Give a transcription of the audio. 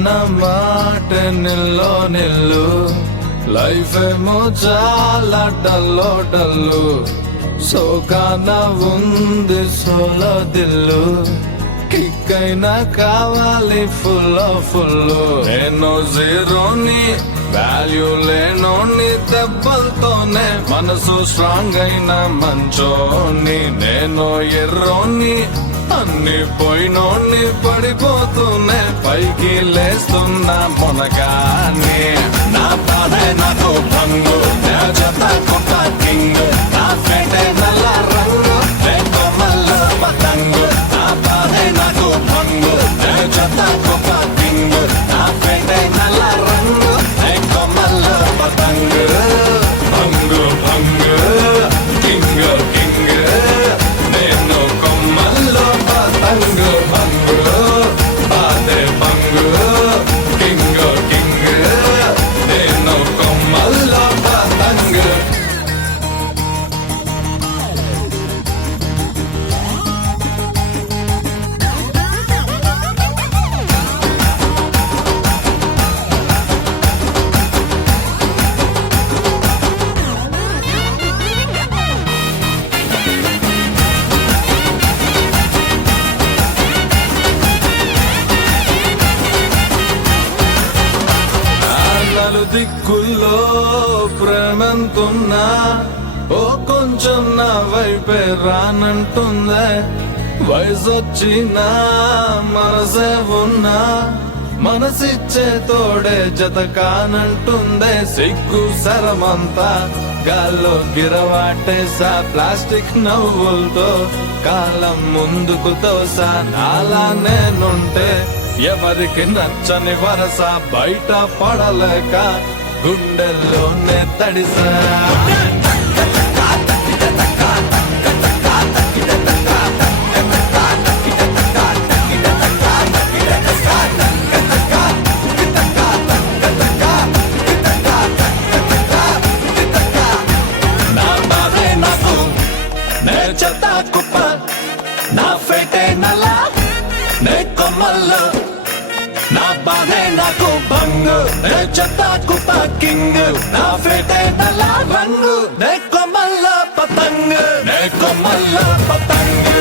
అన్న మాట నిల్లో నిల్లు, లైఫ్ ఏమో చాలా డల్లో డల్లు, సోకాన ఉంది సోలో దిల్లు, కిక్ అయినా కావాలి ఫుల్ ఫుల్. నేను జీరోని, వాల్యూ లేనోని, దెబ్బలతోనే మనసు స్ట్రాంగ్ అయిన మంచోని. నేను ఎర్రోని, అన్ని పోయినోని, పడిపోతూనే పైకి లేస్తున్నా మునగాని. నా బాధే నాకు భంగు, నా జత కొత్త కింగ్, నా ఫేటే నల్ల రంగు, కొమ్మల్లో పతంగు. నా బాధే నాకు భంగు, నా జత కొత్త కింగ్, నా ఫేటే నల్ల రంగు, కొమ్మల్లో పతంగు. భంగు భంగు కింగ్ కింగ్, నేను కొమ్మల్లో పతంగు. భంగు బాధే భంగు కింగ్ కింగ్, నేను కొమ్మల్లో పతంగు. దిక్కుల్లో ప్రేమంతున్నా, ఓ కొంచెం నా వైపే రానంటుందే. వయసొచ్చినా మనసే ఉన్నా, మనసిచ్చే తోడే జత కానంటుందే. సిగ్గు సరమంతా గాల్లో గిరవాటేసా, ప్లాస్టిక్ నవ్వులతో కాలం ముందుకు తోసా. నాలా నేనుంటే ఎవరికి నచ్చని వరస, బయట పడలేక గుండెల్లోనే తడిసా. నా బాధే నాకు, నే చెత్త కుప్ప, నా ఫేటే నల్ల, నే కొమ్మల్లో. నా బాధే నాకు భంగు, నే చెత్త కుప్ప కింగ్, నా ఫేటే నల్ల రంగు, నే కొమ్మల్లో పతంగు, నే కొమ్మల్లో పతంగు.